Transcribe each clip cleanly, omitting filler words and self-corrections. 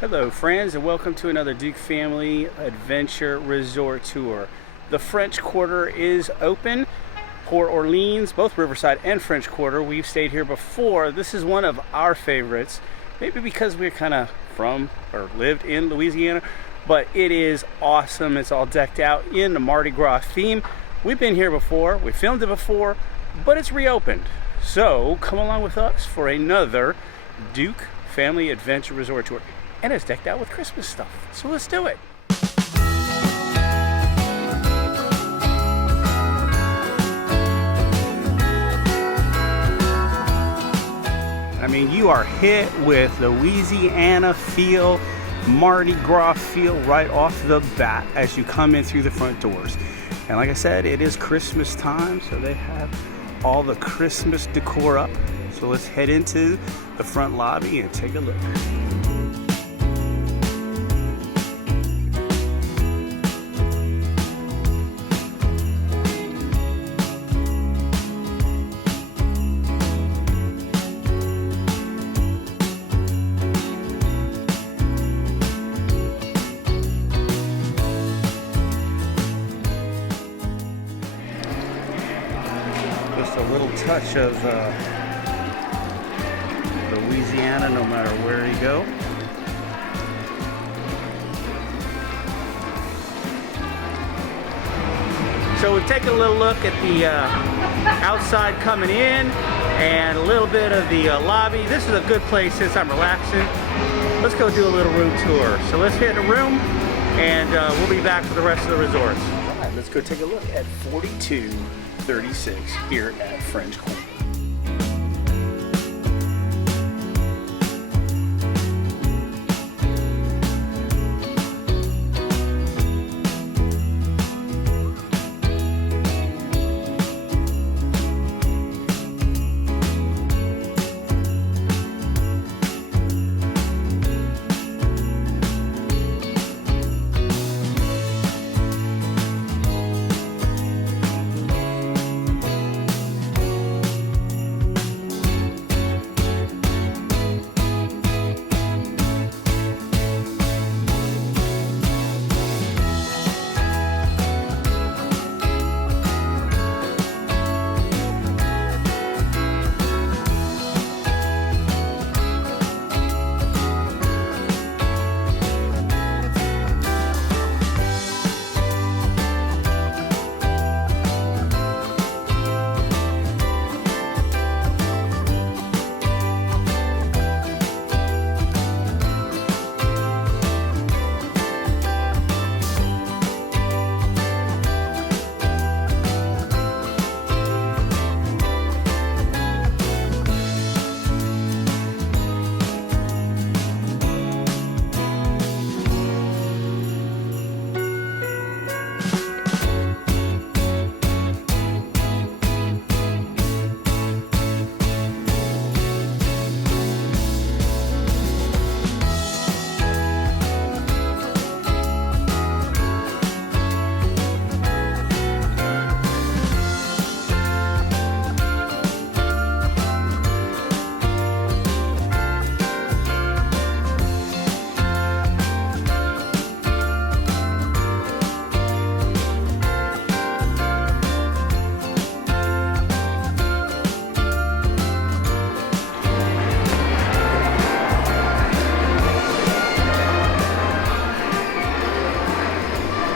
Hello friends, and welcome to another Duke Family Adventure Resort Tour. The French Quarter is open. Port Orleans, both Riverside and French Quarter. We've stayed here before. This is one of our favorites, maybe because we're kind of from or lived in Louisiana, but it is awesome. It's all decked out in the Mardi Gras theme. We've been here before, we filmed it before, but it's reopened. So come along with us for another Duke Family Adventure Resort Tour. And it's decked out with Christmas stuff. So let's do it. I mean, you are hit with Louisiana feel, Mardi Gras feel right off the bat as you come in through the front doors. And like I said, it is Christmas time, so they have all the Christmas decor up. So let's head into the front lobby and take a look. Just a little touch of Louisiana, no matter where you go. So we've taken a little look at the outside coming in and a little bit of the lobby. This is a good place since I'm relaxing. Let's go do a little room tour. So let's hit a room and we'll be back for the rest of the resorts. All right, let's go take a look at 4236 here at French Quarter.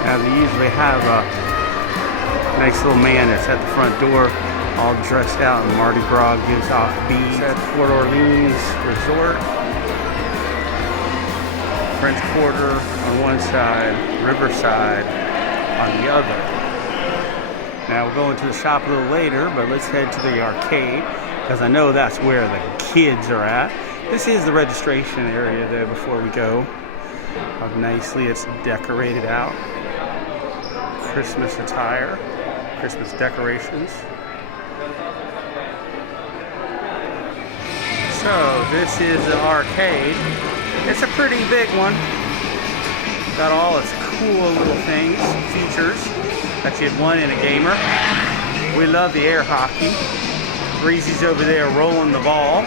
Now they usually have a nice little man that's at the front door, all dressed out in Mardi Gras, gives off beads at Port Orleans Resort. French Quarter on one side, Riverside on the other. Now we'll go into the shop a little later, but let's head to the arcade, because I know that's where the kids are at. This is the registration area there before we go. How nicely it's decorated out. Christmas attire, Christmas decorations. So this is the arcade. It's a pretty big one. Got all its cool little things, features that you'd want in a gamer. We love the air hockey. Breezy's over there rolling the ball.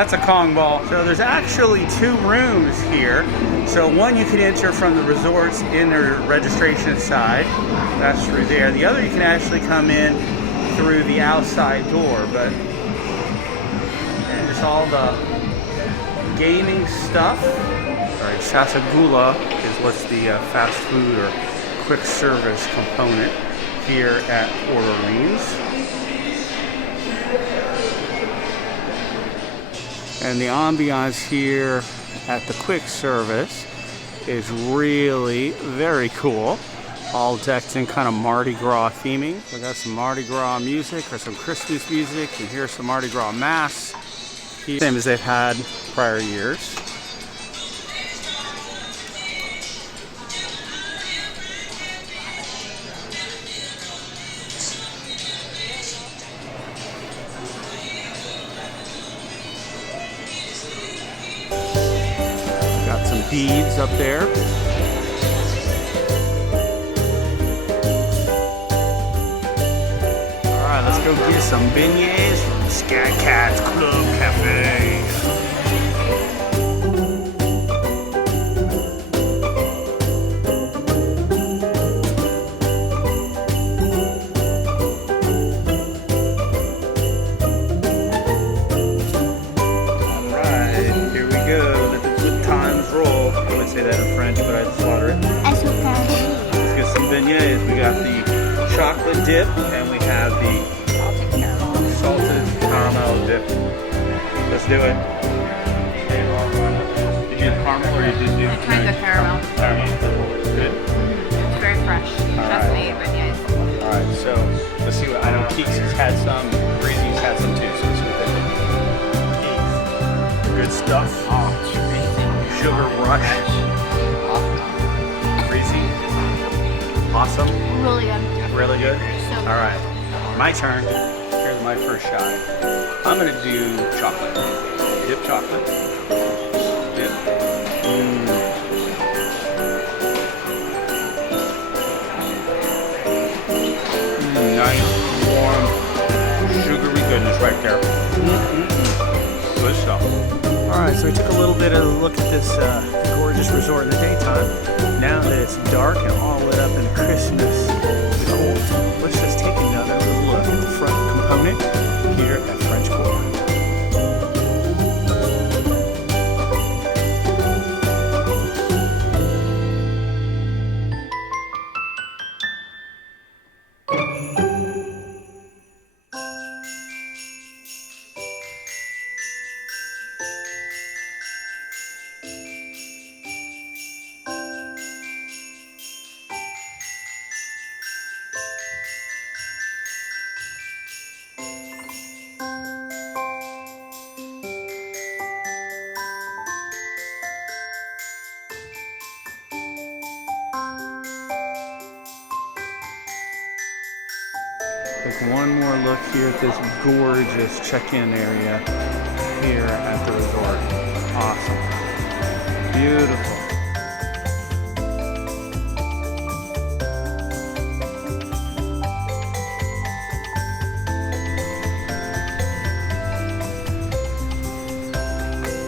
That's a Kong ball. So there's actually 2 rooms here. So one you can enter from the resort's inner registration side. That's through there. The other you can actually come in through the outside door. But and just all the gaming stuff. All right, Sasagula is what's the fast food or quick service component here at Port Orleans. And the ambiance here at the quick service is really very cool. All decked in kind of Mardi Gras theming. We got some Mardi Gras music or some Christmas music. You hear some Mardi Gras mass. Same as they've had prior years. Beads up there. Alright, let's go get some beignets from Sky Cat's Club Cafe. Say that in French, but I'd slaughter it. Let's get some beignets. We got the chocolate dip, and we have the salted caramel dip. Let's do it. Did you do the caramel, or you did do? I tried the caramel. Caramel. Good. It's very fresh. Just made beignets. All right, so let's see what I know. Keeks has had some. Breezy's had some too. So let's see what they think. Good stuff. Sugar rush. Breezy. Awesome. Really good. Really good? So all right. My turn. Here's my first shot. I'm going to do chocolate. Dip chocolate. Dip. Nice, warm, sugary goodness right there. Good stuff. Alright, so we took a little bit of a look at this gorgeous resort in the daytime. Now that it's dark and all lit up in Christmas decor, let's just take another look at the front component here at French Quarter. Take one more look here at this gorgeous check-in area here at the resort. Awesome. Beautiful.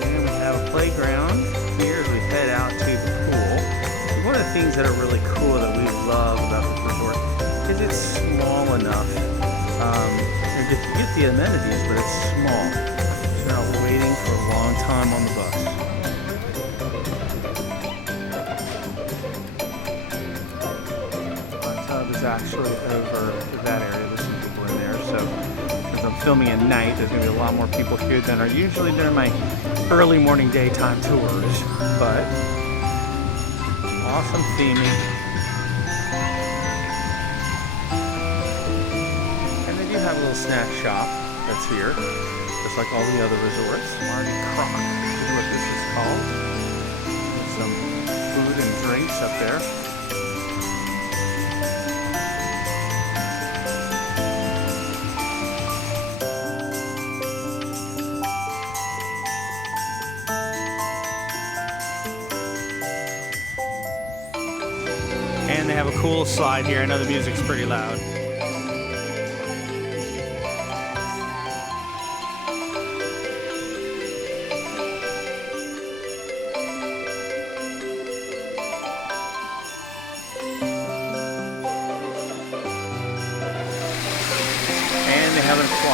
And we have a playground here as we head out to the pool. One of the things that are really cool that we love about this resort is it's small enough. You get the amenities, but it's small. So you're not waiting for a long time on the bus. Hot tub is actually over that area. There's some people in there. So since I'm filming at night, there's going to be a lot more people here than are usually during my early morning daytime tours. But awesome theming. Have a little snack shop that's here, just like all the other resorts. Mardi Gras is what this is called. There's some food and drinks up there. And they have a cool slide here. I know the music's pretty loud.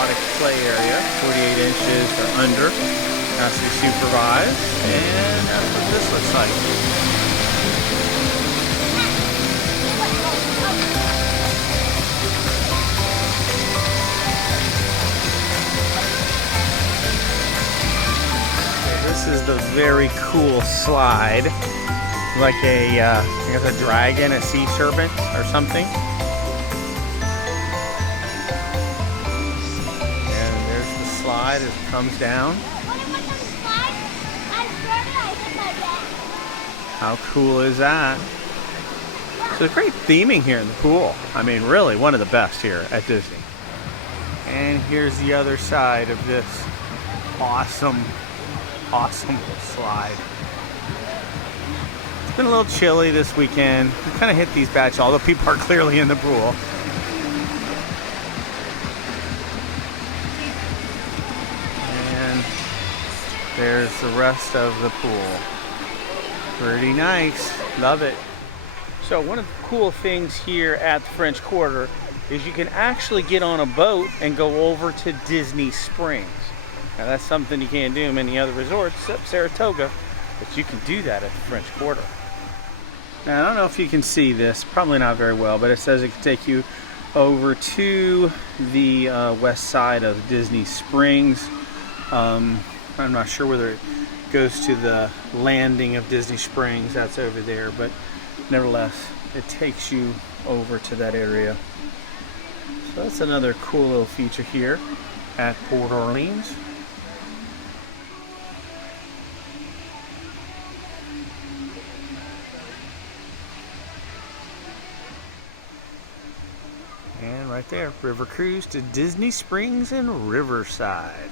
aquatic play area, 48 inches or under, has to be supervised, and that's what this looks like. This is the very cool slide, like a, I guess a dragon, a sea serpent or something. And there's the slide as it comes down. How cool is that? So there's great theming here in the pool. I mean, really one of the best here at Disney. And here's the other side of this awesome slide. It's been a little chilly this weekend. We kind of hit these batches, although people are clearly in the pool. And there's the rest of the pool. Pretty nice. Love it. So one of the cool things here at the French Quarter is you can actually get on a boat and go over to Disney Springs. Now that's something you can't do in many other resorts except Saratoga, but you can do that at the French Quarter. Now I don't know if you can see this, probably not very well, but it says it can take you over to the west side of Disney Springs. I'm not sure whether it goes to the landing of Disney Springs, that's over there, but nevertheless it takes you over to that area. So that's another cool little feature here at Port Orleans. And right there, river cruise to Disney Springs and Riverside.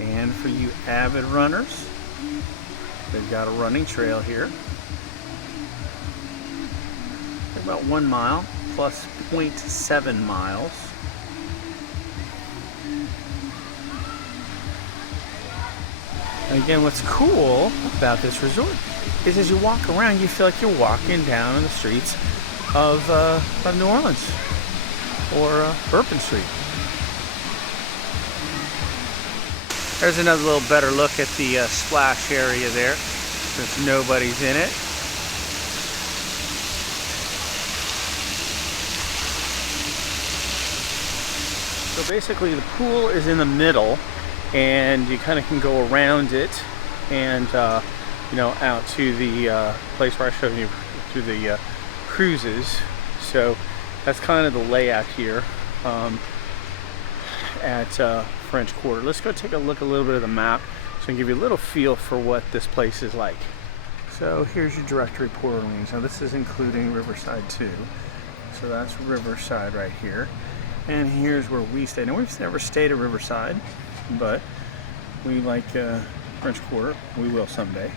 And for you avid runners, they've got a running trail here. About 1 mile plus 0.7 miles. And again, what's cool about this resort is as you walk around, you feel like you're walking down in the streets of New Orleans or Bourbon Street. There's another little better look at the splash area there, since nobody's in it. So basically the pool is in the middle, and you kind of can go around it and you know, out to the place where I showed you through the cruises. So that's kind of the layout here at French Quarter. Let's go take a look a little bit of the map so I can give you a little feel for what this place is like. So here's your directory, Port Orleans. Now this is including Riverside too. So that's Riverside right here. And here's where we stayed. Now we've never stayed at Riverside, but we like French Quarter. We will someday.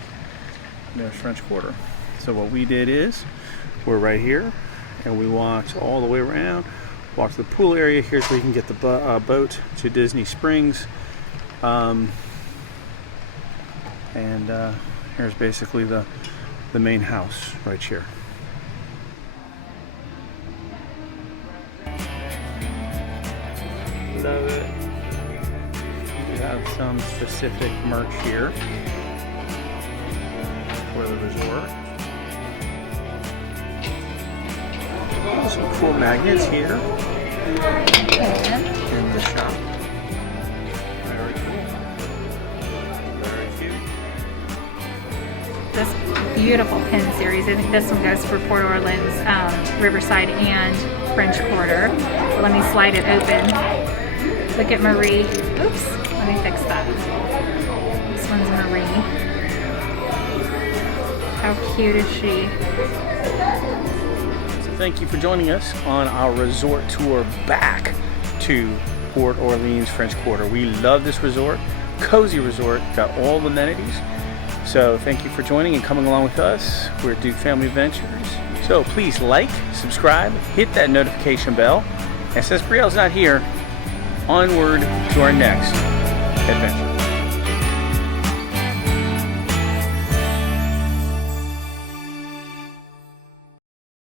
There's French Quarter. So what we did is, we're right here, and we walked all the way around, walked to the pool area. Here's where you can get the boat to Disney Springs. And here's basically the main house right here. Love it. We have some specific merch here for the resort. Some cool magnets here in the shop. Very cool. Very cute. This beautiful pin series. I think this one goes for Port Orleans, Riverside, and French Quarter. Let me slide it open. Look at Marie. Oops, let me fix that. This one's Marie. How cute is she? Thank you for joining us on our resort tour back to Port Orleans French Quarter. We love this resort, cozy resort, got all the amenities. So thank you for joining and coming along with us. We're Duke Family Adventures. So please like, subscribe, hit that notification bell. And since Brielle's not here, onward to our next adventure.